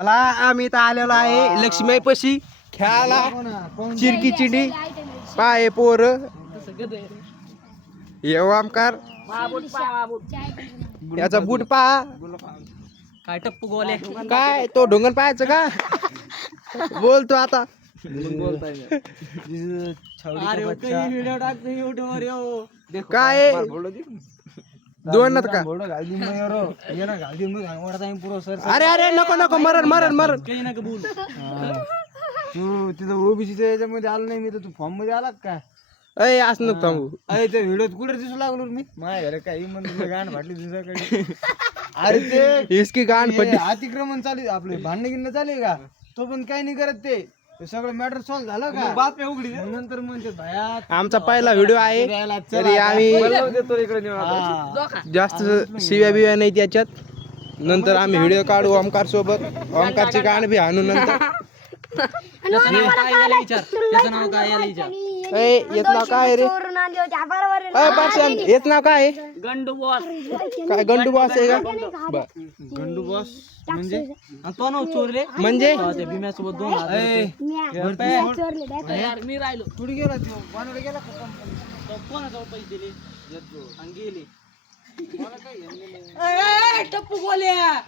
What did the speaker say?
चला आम्ही इथं आलेलो आहे लक्ष्मी पशी खेळायला चिरकी चिडी पाय पोर येवामकार याचा बूट पहा काय टप्पू गोले काय तो ढोंगण पाहायचं का बोलतो आता काय दोन का अरे अरे नको नको मरण मरण मरण तू तिथं ओबीसीच्या याच्यामध्ये आलो नाही मी तर तू फॉर्म मध्ये आला काय अय असं नको थांबू अरे त्या व्हिडिओत कुठे दिसू लागलो मी माझ्या घरी काही म्हणजे गाण फाटली तुझ्याकडे अरे ते इसकी गाण पडली अतिक्रमण चालू आपले भांडण गिंड चालू का तो पण काही नाही करत ते सगळं मॅटर सॉल्व्ह झालं का बातम्या उघडी नंतर म्हणते भया आमचा पहिला व्हिडिओ आहे तरी आम्ही जास्त शिव्या बिव्या नाही त्याच्यात नंतर आम्ही व्हिडिओ काढू ओमकार सोबत ओमकारची गाण बी आणू नंतर त्याचं नाव काय याला विचार येत नाव काय रे पार्शन येत नाव काय गंडू बॉस काय गंडू बॉस आहे का गंडू बॉस म्हणजे तो नाव चोरले म्हणजे त्या भीम्यासोबत 2 यार मी राहिलो कुठे गेला तो पाण्याला गेला कोणाजवळ पैसे दिले आणि गेले मला काय टप्पू गोल्या